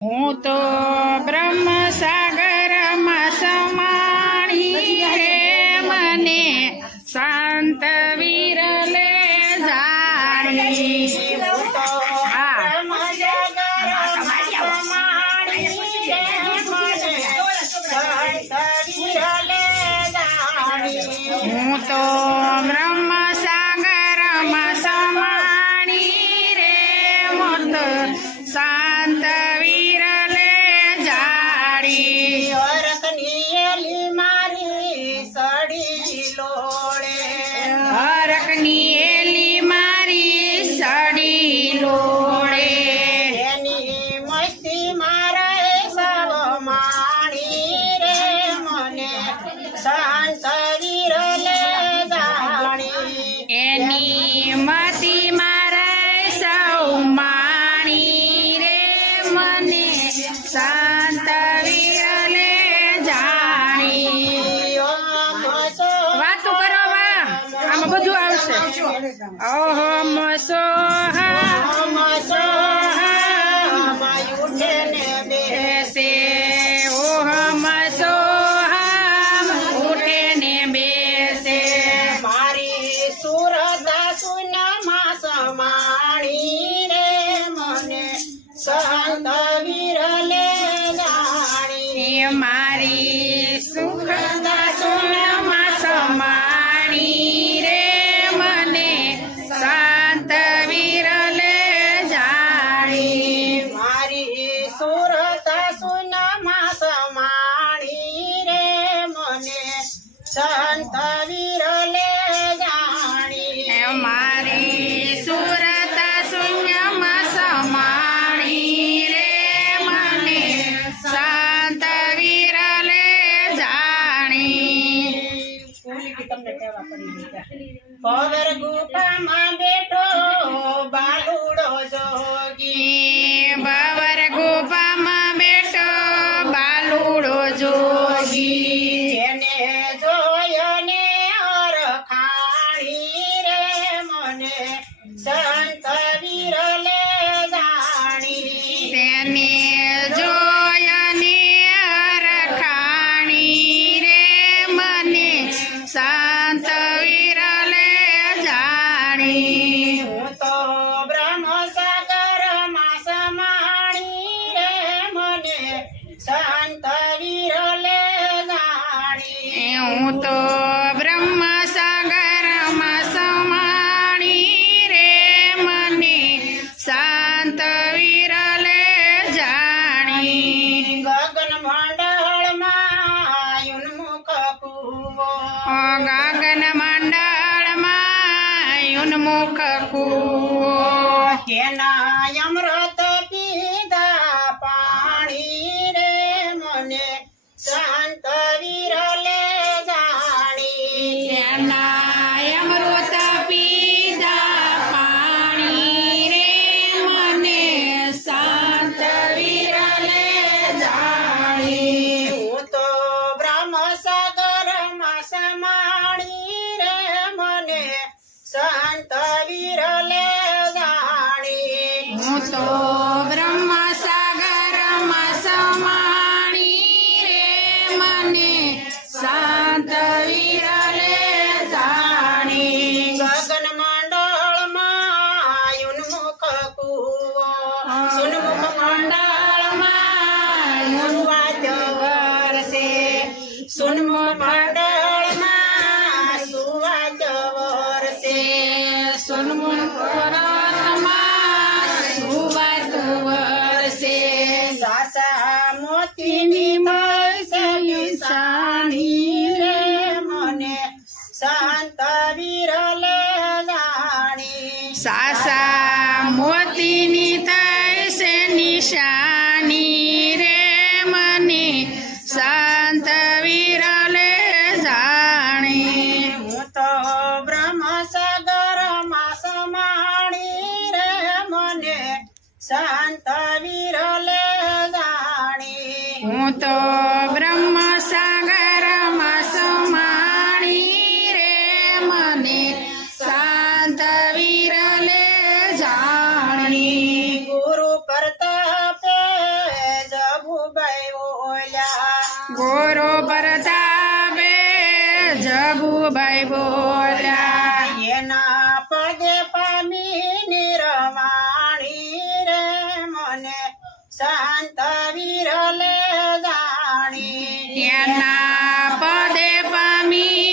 હું તો બ્રહ્મ સાગરમાં સમાણી રે મને શાંત વિરલે જાણી હું તો બ્રહ્મ સાગરમાં સમાણી રે મત શાંત વિરલે જાડી હરખની મારી સડી લોળે હરખની એલી મારી સડી લોડે એની મસ્તી મારે સવ માણી રે મને શાંત વિરલે જાણી એની મતી મારે સૌ માણી રે મને શાંત વિરલે જાણી વાતું કરો વા આમાં બધું આવશે ઓહો મસોહા બેસે ઓહો મસોહા ઉઠે ને બેસે મારી સુરતા સુનમાં સમાણી રે મને શાંત વિરલે જાણી મારી સુખતા સુનમાં સમાણી રે મને શાંત વિરલે જાણી મારી સુરતા સુનમાં સમાણી રે મને શાંત વિરલે જાણી મારી સુરતા શૂન્યમાં સમાણી રે મને શાંત વિરલે જાણી પવર ગુફામાં બેઠો બાલુડો જોગી બાબર ગુફામાં બેઠો બાલુડો જોગી એને જોયને અરખાણી રે મને સંત વિરલે જાણી તેને જોયની અરખાણી રે મને શાંત વિરલે જાણી હું તો બ્રહ્મ સાગરમાં સમાણી રે મને સંત વિરલે જાણી હું તો બ્રહ્મ સાગરમાં સમાણી રે મને શાંત વિરલે જાણી ગગન મંડળમાં ઉન્મુખ કૂવો ગગન મંડળમાં ઉન્મુખ કૂવો કેના અમૃત પીધા પાણી રે મને શાંત વિરલે જાણી તેના અમૃત પીધા પાણી રે મને શાંત વિરલે જાણી હું તો બ્રહ્મ સાગરમાં સમાણી રે મને શાંત વિરલે જાણી હું તો બ્રહ્મ સાગરમાં સમાણી રે મને શાંત વિરલે જાણી ગગન મંડળમાં ઉન્મુખ કૂવો સુન્મુખ મંડળમાં સુવાચ વરસે સુન્મુખ મંડળમાં સુવાચ વરસે સોનમુખ પર્વતમાં સુવાત વરસે સાસા મોતીની મૈસેલી સાણી રે મને શાંત વિરલે જાણી સાસા મોતીની થઈ છે નિશાની રે મને શાંત વિરલે જાણી હું તો બ્રહ્મ સાગરમાં સમાણી રે મને શાંત વિરલે જાણી હું તો બ્રહ્મ સાગરમાં સમાણી રે મને શાંત વિરલે જાણી ગુરુ પ્રતાપે જગુભાઈ બોલ્યા ગોરો પ્રતાપે જગુભાઈ બોલ્યા એના પદે પામી નિરવાણી રે મને શાંત વિરલે જાણી એના પદે પામી